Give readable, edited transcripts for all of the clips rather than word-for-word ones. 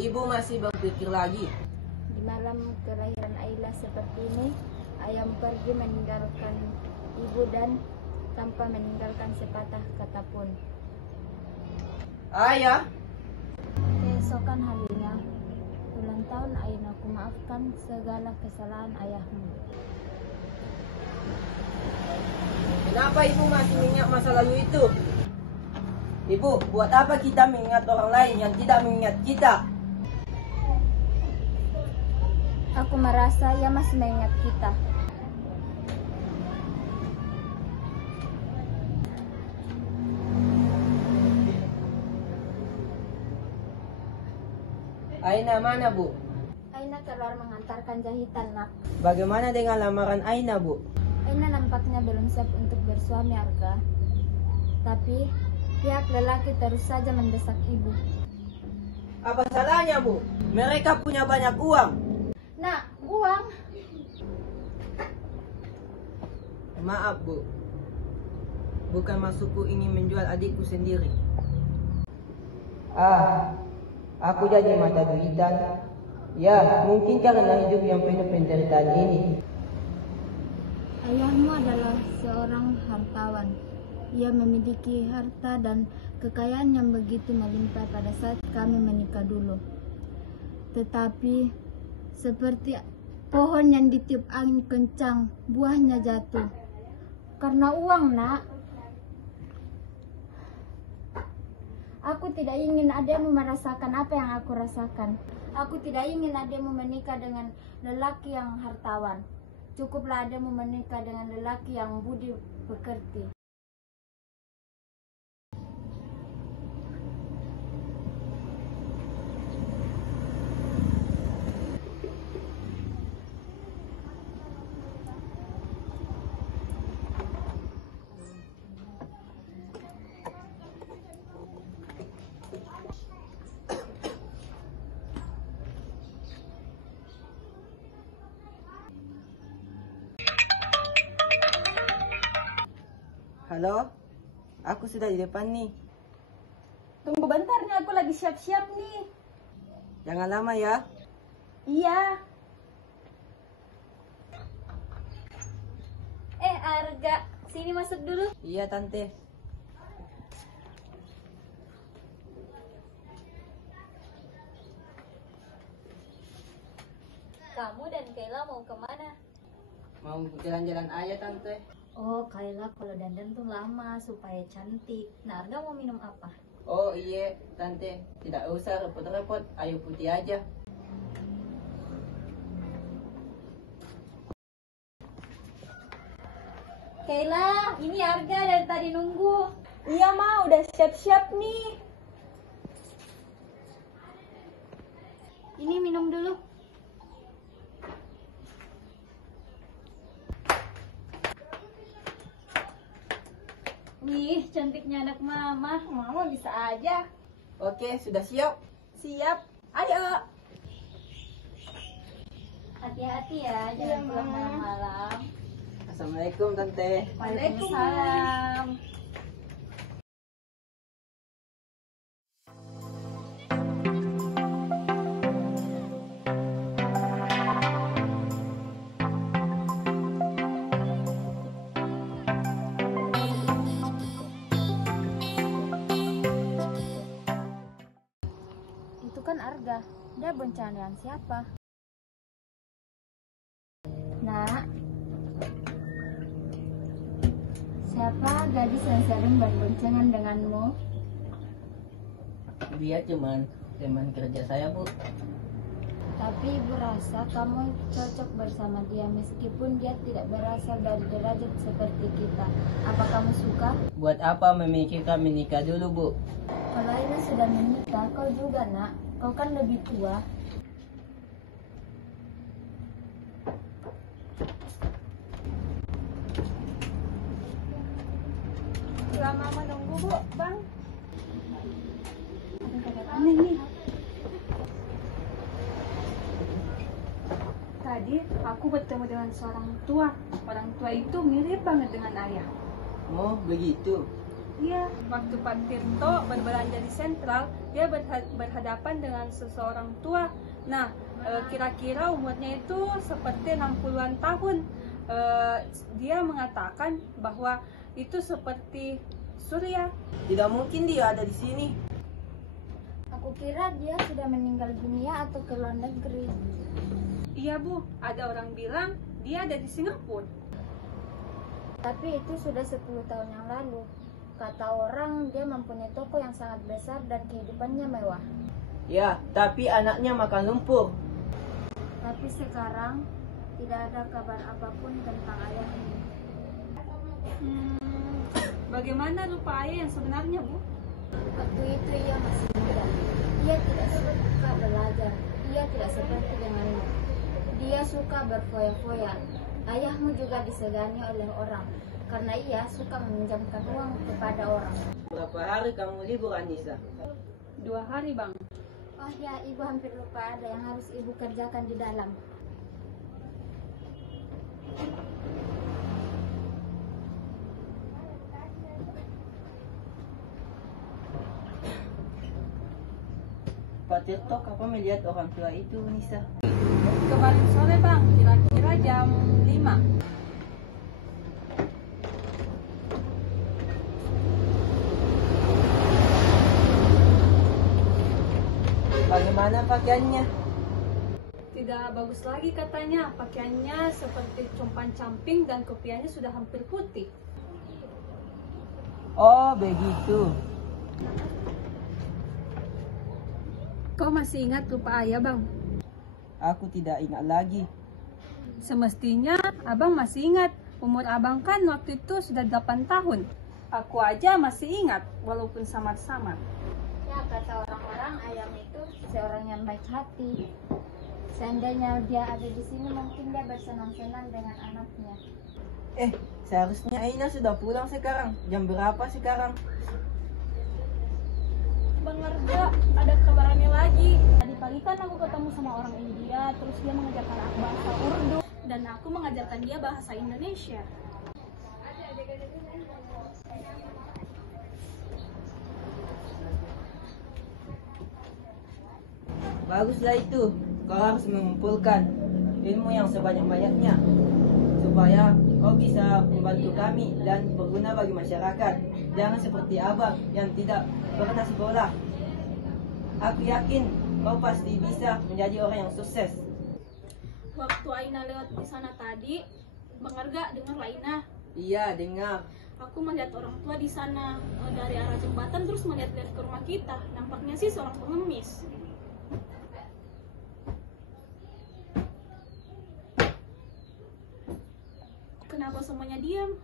Ibu masih berpikir lagi. Di malam kelahiran Ayla seperti ini, ayam pergi meninggalkan ibu dan tanpa meninggalkan sepatah kata pun. Ayah, Keesokan harinya, ulang tahun Ayla, aku maafkan segala kesalahan ayahmu. kenapa ibu masih mengingat masa lalu itu? Ibu, buat apa kita mengingat orang lain yang tidak mengingat kita? Aku merasa ia masih mengingat kita. Aina mana, Bu? Aina keluar mengantarkan jahitan, nak. Bagaimana dengan lamaran Aina, Bu? Aina nampaknya belum siap untuk bersuami, Arga. Tapi pihak lelaki terus saja mendesak ibu. Apa salahnya, Bu? Mereka punya banyak uang. Nak, uang? Maaf, Bu. Bukan maksudku ingin menjual adikku sendiri. Aku jadi mata duitan. Ya, mungkin karena hidup yang penuh penderitaan ini. Ayahmu adalah seorang hartawan. Ia memiliki harta dan kekayaan yang begitu melimpah pada saat kami menikah dulu. Tetapi seperti pohon yang ditiup angin kencang, buahnya jatuh. Karena uang, nak. Aku tidak ingin adikmu merasakan apa yang aku rasakan. Aku tidak ingin adikmu menikah dengan lelaki yang hartawan. Cukuplah adikmu menikah dengan lelaki yang budi pekerti. Halo? Aku sudah di depan nih. Tunggu bentar nih, aku lagi siap-siap nih. Jangan lama ya. Iya. Arga, sini masuk dulu. Iya, Tante. Kamu dan Kayla mau kemana? Mau jalan-jalan aja, Tante. Oh, Kayla kalau dandan tuh lama supaya cantik. Nah, Arga mau minum apa? Oh iya, Tante. Tidak usah repot-repot. Ayo putih aja. Kayla, ini Arga dari tadi nunggu. Iya, Ma, udah siap-siap nih. Ini minum dulu. Wih, cantiknya anak mama. Mama bisa aja. Oke, sudah siap? Siap. Ayo. Hati-hati ya, jangan pulang malam-malam. Assalamualaikum, Tante. Waalaikumsalam. Itu kan Arga, dia boncengan siapa? Nak, siapa gadis yang sering berboncengan denganmu? Dia cuman teman kerja saya, Bu. Tapi ibu rasa kamu cocok bersama dia meskipun dia tidak berasal dari derajat seperti kita. Apa kamu suka? Buat apa memikirkan menikah dulu, Bu? Kalau Aina sudah menikah, kau juga, Nak. Kau kan lebih tua. Lama menunggu, Bu, Bang. Ada kabar aneh nih. Tadi aku bertemu dengan seorang tua. Orang tua itu mirip banget dengan ayah. Oh, begitu. Iya, waktu Pak Tirto berbelanja di sentral, dia berhadapan dengan seseorang tua. Nah, kira-kira umurnya itu seperti 60-an tahun. Dia mengatakan bahwa itu seperti Surya. Tidak mungkin dia ada di sini. Aku kira dia sudah meninggal dunia atau ke luar negeri. Iya Bu, ada orang bilang dia ada di Singapura. Tapi itu sudah 10 tahun yang lalu. Kata orang dia mempunyai toko yang sangat besar dan kehidupannya mewah. Ya, tapi anaknya makan lumpur. Tapi sekarang tidak ada kabar apapun tentang ayahnya. Bagaimana rupa ayah yang sebenarnya Bu? Waktu itu ia masih muda. Ia tidak suka belajar. Ia tidak seperti denganmu. Dia suka berfoya-foya. Ayahmu juga disegani oleh orang karena ia suka meminjamkan uang kepada orang. Berapa hari kamu libur, Anissa? 2 hari Bang. Oh ya, ibu hampir lupa ada yang harus ibu kerjakan di dalam. Pak Tirto, kapan melihat orang tua itu, Nisa? Kemarin sore Bang, kira-kira jam 5. Bagaimana pakaiannya? Tidak bagus lagi katanya, pakaiannya seperti compang-camping dan kopiahnya sudah hampir putih. Oh, begitu. Kau masih ingat rupa ayah Bang? Aku tidak ingat lagi. Semestinya Abang masih ingat. Umur Abang kan waktu itu sudah 8 tahun. Aku aja masih ingat, walaupun samar-samar. Ya, kata orang-orang ayam itu seorang yang baik hati. Seandainya dia ada di sini, mungkin dia bersenang-senang dengan anaknya. Seharusnya Aina sudah pulang sekarang. Jam berapa sekarang? Bang Arga, ada kabarannya lagi. Tadi pagi kan aku ketemu sama orang India, terus dia mengajarkan aku bahasa Urdu, dan aku mengajarkan dia bahasa Indonesia. Baguslah itu. Kau harus mengumpulkan ilmu yang sebanyak-banyaknya supaya kau bisa membantu kami dan berguna bagi masyarakat. Jangan seperti Abang yang tidak pernah sekolah. Aku yakin kau pasti bisa menjadi orang yang sukses. Waktu Aina lewat di sana tadi, Bang Arga dengar Aina. Iya, dengar. Aku melihat orang tua di sana dari arah jembatan terus melihat-lihat ke rumah kita. Nampaknya sih seorang pengemis. Kenapa semuanya diam?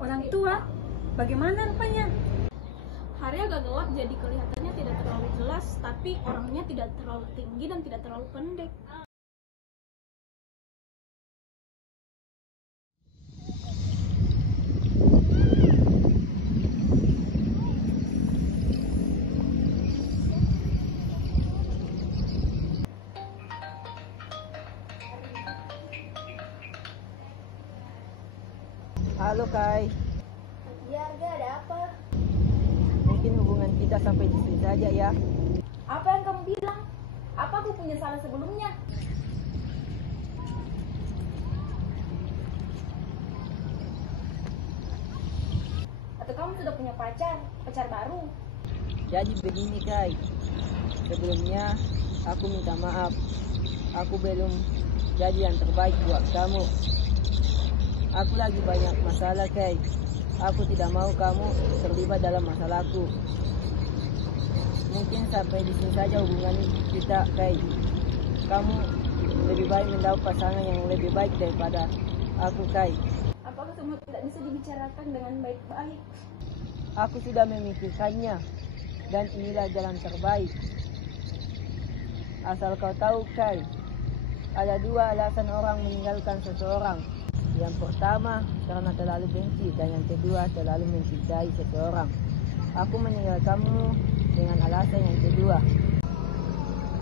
Orang tua, bagaimana rupanya? Hari agak gelap jadi kelihatannya tidak terlalu jelas, tapi orangnya tidak terlalu tinggi dan tidak terlalu pendek. Halo Kai, Ya, Arga, ada apa? mungkin hubungan kita sampai di sini saja ya. Apa yang kamu bilang? Apa aku punya salah sebelumnya? Atau kamu sudah punya pacar baru? Jadi begini Kai, sebelumnya aku minta maaf. Aku belum jadi yang terbaik buat kamu. Aku lagi banyak masalah Kai. Aku tidak mau kamu terlibat dalam masalahku. Mungkin sampai di sini saja hubungan kita Kai. Kamu lebih baik mendapat pasangan yang lebih baik daripada aku Kai. Apakah semua tidak bisa dibicarakan dengan baik-baik? Aku sudah memikirkannya dan inilah jalan terbaik. Asal kau tahu Kai, ada 2 alasan orang meninggalkan seseorang. Yang pertama karena terlalu benci dan yang kedua terlalu mencintai seseorang. Aku meninggalkanmu dengan alasan yang kedua.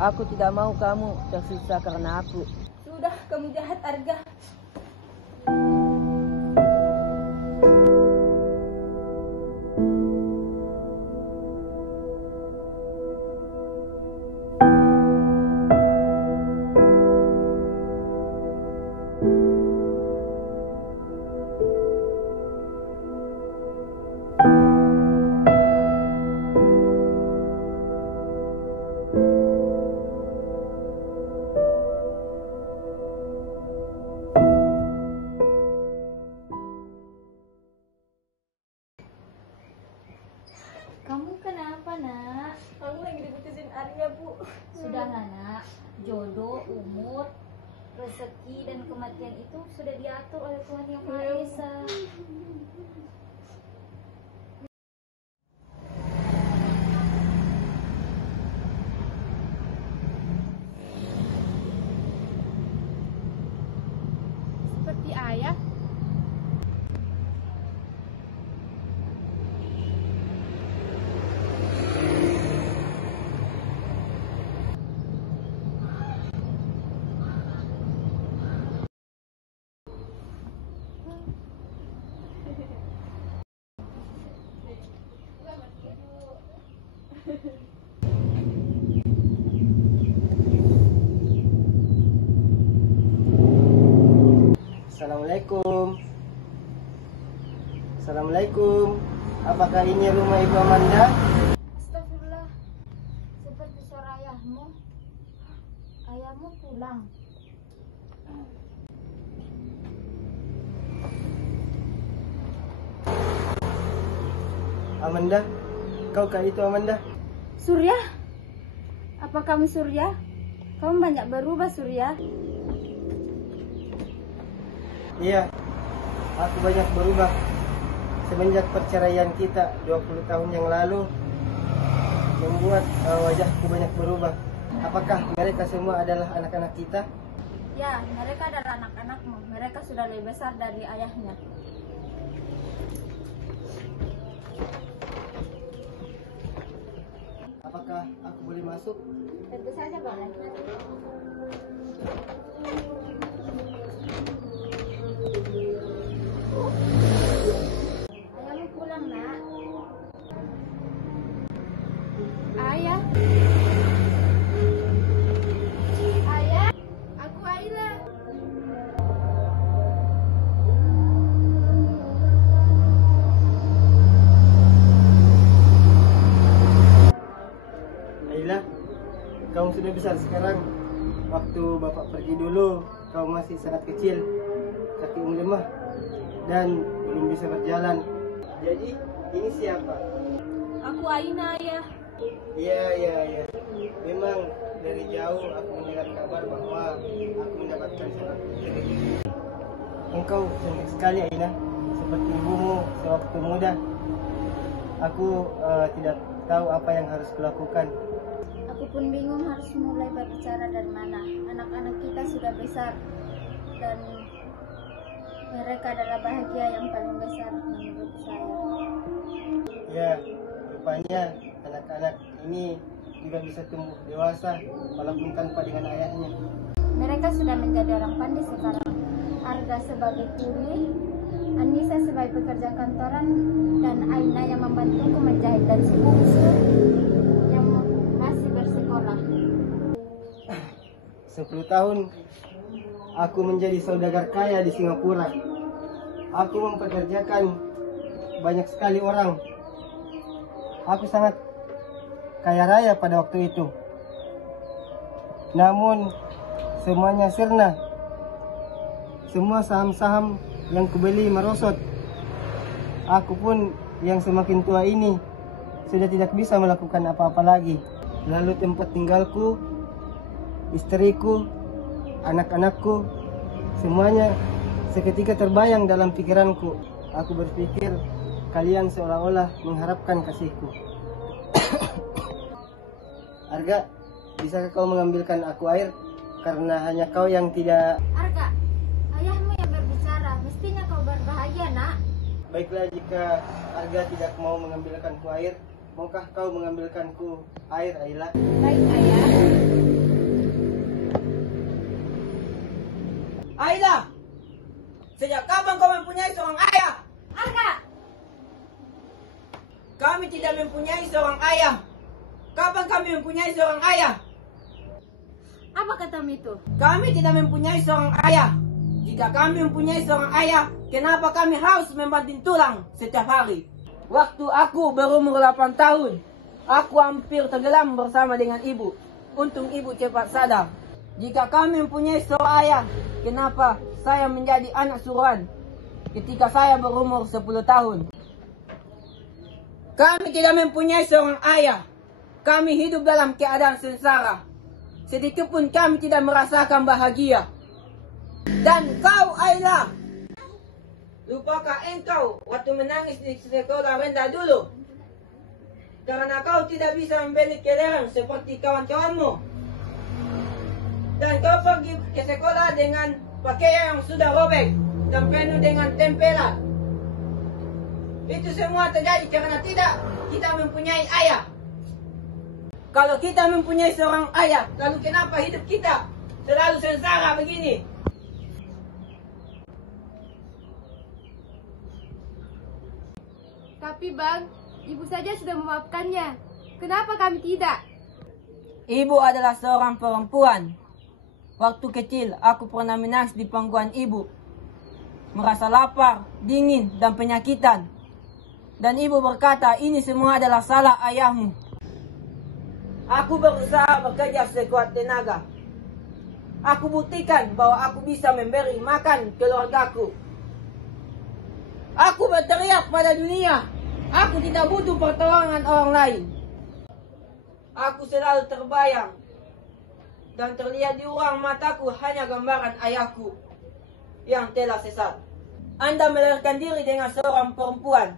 Aku tidak mau kamu tersiksa karena aku. Sudah, kamu jahat Arga. jodoh, umur, rezeki, dan kematian itu sudah diatur oleh Tuhan Yang Maha Esa. Seperti ayah. Assalamualaikum. Assalamualaikum. Apakah ini rumah Ibu Amanda? Astagfirullah. Seperti suara ayahmu. Ayahmu pulang. Amanda? Kaukah itu Amanda? Surya? Apa kamu Surya? Kamu banyak berubah Surya. Iya, aku banyak berubah. Semenjak perceraian kita 20 tahun yang lalu, membuat wajahku banyak berubah. Apakah mereka semua adalah anak-anak kita? Ya, mereka adalah anak-anakmu. Mereka sudah lebih besar dari ayahnya. Apakah aku boleh masuk? Tentu saja boleh. Ayahmu pulang, Nak. Ayah. Ayah, aku Aila. Aila, kamu sudah besar sekarang. Waktu bapak pergi dulu, kau masih sangat kecil, kakimu lemah, dan belum bisa berjalan. Jadi, ini siapa? Aku Aina, Ayah. Iya. Memang dari jauh aku mendengar kabar bahwa aku mendapatkan surat. Engkau cantik sekali, Aina, seperti ibumu sewaktu muda. Aku tidak tahu apa yang harus kulakukan. Aku pun bingung harus mulai berbicara dari mana. Anak-anak kita sudah besar dan mereka adalah bahagia yang paling besar menurut saya. Ya, rupanya anak-anak ini juga bisa tumbuh dewasa walaupun tanpa dengan ayahnya. Mereka sudah menjadi orang pandai sekarang. Arga sebagai kuli, Anissa sebagai pekerja kantoran, dan Aina yang membantuku menjahit, dan si bungsu yang masih bersekolah. 10 tahun aku menjadi saudagar kaya di Singapura. Aku mempekerjakan banyak sekali orang. Aku sangat kaya raya pada waktu itu. Namun semuanya sirna. Semua saham-saham yang kubeli merosot. Aku pun yang semakin tua ini sudah tidak bisa melakukan apa-apa lagi. Lalu tempat tinggalku, istriku, anak-anakku, semuanya seketika terbayang dalam pikiranku. Aku berpikir kalian seolah-olah mengharapkan kasihku. Arga, bisakah kau mengambilkan aku air? Karena hanya kau yang tidak... Arga, ayahmu yang berbicara. Mestinya kau berbahagia, Nak. Baiklah, jika Arga tidak mau mengambilkanku air, maukah kau mengambilkanku air, Aila? Baik, Ayah. Aila! Sejak kapan kau mempunyai seorang ayah? Arga! Kami tidak mempunyai seorang ayah. Kapan kami mempunyai seorang ayah? Apa katamu itu? Kami tidak mempunyai seorang ayah. Jika kami mempunyai seorang ayah, kenapa kami harus membanting tulang setiap hari? Waktu aku berumur 8 tahun, aku hampir tenggelam bersama dengan ibu. Untung ibu cepat sadar. Jika kami mempunyai seorang ayah, kenapa saya menjadi anak suruhan ketika saya berumur 10 tahun? Kami tidak mempunyai seorang ayah. Kami hidup dalam keadaan sengsara. sedikit pun kami tidak merasakan bahagia. Dan kau, Ayla, lupakah engkau waktu menangis di sekolah rendah dulu? Karena kau tidak bisa membeli kelereng seperti kawan-kawanmu. Dan kau pergi ke sekolah dengan pakaian yang sudah robek dan penuh dengan tempelan. Itu semua terjadi karena tidak kita mempunyai ayah. Kalau kita mempunyai seorang ayah, lalu kenapa hidup kita selalu sengsara begini? Tapi Bang, Ibu saja sudah memaafkannya. Kenapa kami tidak? Ibu adalah seorang perempuan. Waktu kecil aku pernah menangis di pangkuan ibu. Merasa lapar, dingin, dan penyakitan. Dan ibu berkata ini semua adalah salah ayahmu. Aku berusaha bekerja sekuat tenaga. Aku buktikan bahwa aku bisa memberi makan keluargaku. Aku berteriak pada dunia. Aku tidak butuh pertolongan orang lain. Aku selalu terbayang dan terlihat di ruang mataku hanya gambaran ayahku yang telah sesat. Anda melarikan diri dengan seorang perempuan.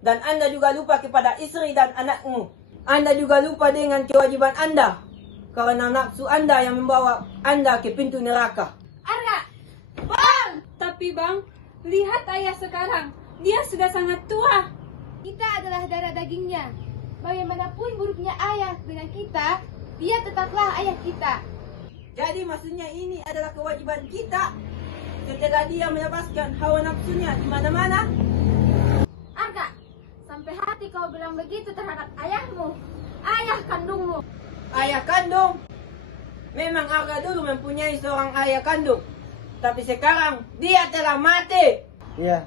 Dan Anda juga lupa kepada istri dan anakmu. Anda juga lupa dengan kewajiban Anda. Karena nafsu Anda yang membawa Anda ke pintu neraka. Arga! Bang! Tapi Bang, lihat ayah sekarang. Dia sudah sangat tua. Kita adalah darah dagingnya. Bagaimanapun buruknya ayah dengan kita, dia tetaplah ayah kita. Jadi maksudnya ini adalah kewajiban kita setelah dia melepaskan hawa nafsunya di mana-mana. Arga, sampai hati kau bilang begitu terhadap ayahmu, ayah kandungmu. Ayah kandung? Memang Arga dulu mempunyai seorang ayah kandung. Tapi sekarang dia telah mati. Ya,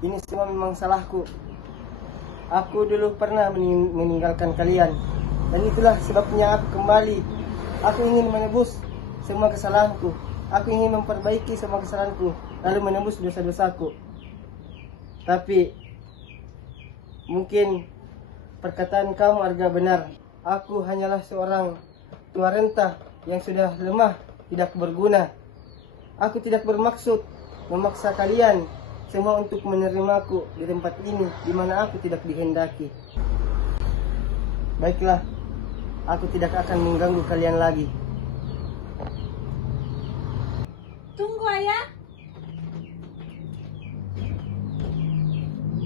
ini semua memang salahku. Aku dulu pernah meninggalkan kalian. Dan itulah sebabnya aku kembali. Aku ingin menebus semua kesalahanku. Aku ingin memperbaiki semua kesalahanku. Lalu menebus dosa-dosaku. Tapi mungkin perkataan kamu Arga benar. Aku hanyalah seorang tua renta yang sudah lemah, tidak berguna. Aku tidak bermaksud memaksa kalian semua untuk menerimaku di tempat ini di mana aku tidak dihendaki. Baiklah, aku tidak akan mengganggu kalian lagi. Tunggu ayah.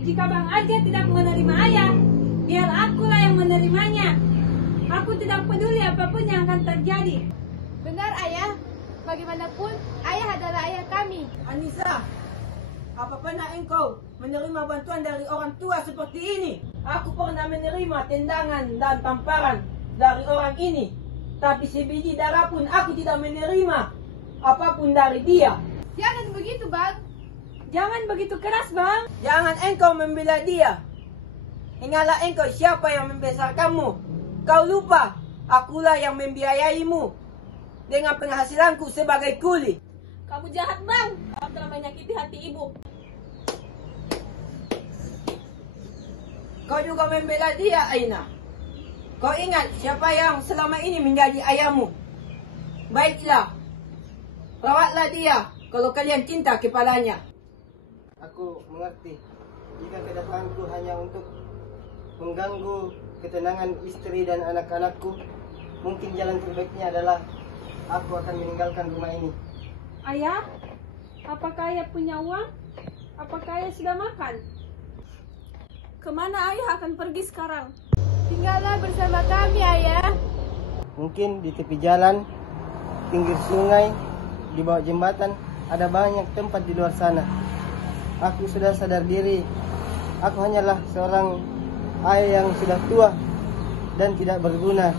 Jika Bang Arga tidak menerima ayah, biar akulah yang menerimanya. Aku tidak peduli apapun yang akan terjadi. Benar ayah, bagaimanapun ayah adalah ayah kami. Anissa, apa pernah engkau menerima bantuan dari orang tua seperti ini? Aku pernah menerima tendangan dan tamparan dari orang ini. Tapi sebiji darah pun aku tidak menerima apapun dari dia. Jangan begitu Bang. Jangan begitu keras Bang. Jangan engkau membela dia. Ingatlah engkau siapa yang membesarkanmu. Kau lupa, akulah yang membiayaimu dengan penghasilanku sebagai kuli. Kamu jahat Bang, kau telah menyakiti hati ibu. Kau juga membela dia, Aina. Kau ingat siapa yang selama ini menjadi ayahmu. Baiklah, rawatlah dia kalau kalian cinta kepadanya. Aku mengerti. Jika kedatanganku hanya untuk mengganggu ketenangan istri dan anak-anakku, mungkin jalan terbaiknya adalah aku akan meninggalkan rumah ini. Ayah, apakah ayah punya uang? Apakah ayah sudah makan? Kemana ayah akan pergi sekarang? Tinggallah bersama kami ayah. Mungkin di tepi jalan, pinggir sungai, di bawah jembatan, ada banyak tempat di luar sana. Aku sudah sadar diri. Aku hanyalah seorang ayah yang sudah tua dan tidak berguna.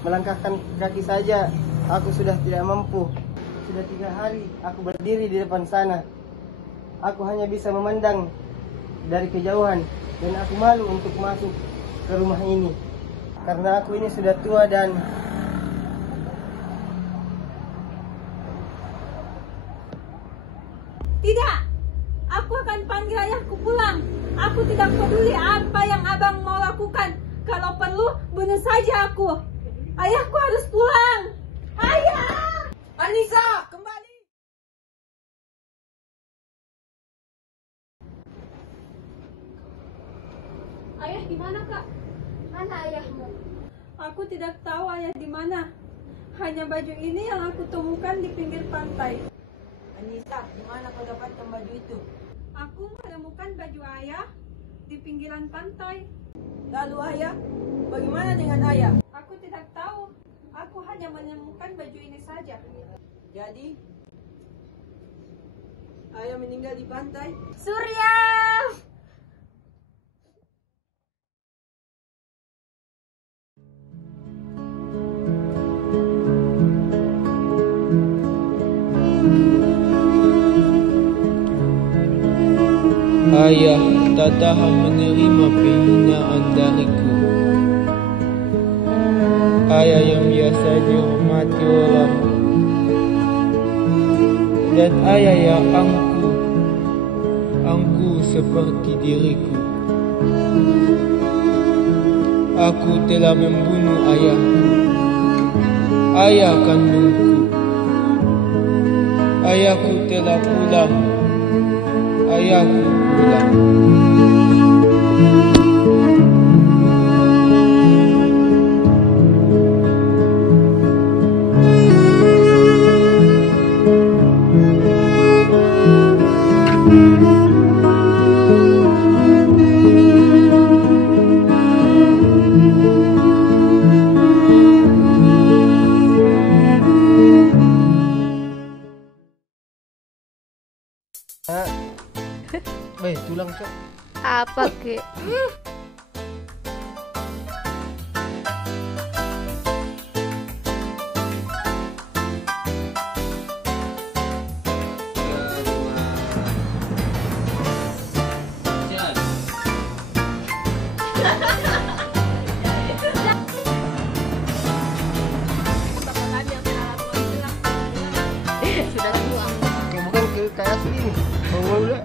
Melangkahkan kaki saja, aku sudah tidak mampu. Sudah 3 hari aku berdiri di depan sana. Aku hanya bisa memandang dari kejauhan dan aku malu untuk masuk ke rumah ini. Karena aku ini sudah tua dan Tidak, aku akan panggil ayahku pulang. Aku tidak peduli apa yang abang mau lakukan. Kalau perlu, bunuh saja aku. Ayahku harus pulang. Ayah! Anissa, kembali! Ayah di mana, Kak? Mana ayahmu? Aku tidak tahu ayah di mana. Hanya baju ini yang aku temukan di pinggir pantai. Anissa, di mana kau dapatkan baju itu? Aku menemukan baju ayah di pinggiran pantai. Lalu ayah, bagaimana dengan ayah? Aku tidak tahu. Aku hanya menemukan baju ini saja. Jadi, ayah meninggal di pantai? Surya! Ayah tak tahan menerima penghinaan dariku. Ayah yang biasa dihormati orang, dan ayah yang angku seperti diriku. Aku telah membunuh ayahku, ayah kandungku. Ayahku telah pulang, ayahku pulang. Tulang Cok. Apa kek? Sudah tua. Bukan kayak asli nih. Bangun udah.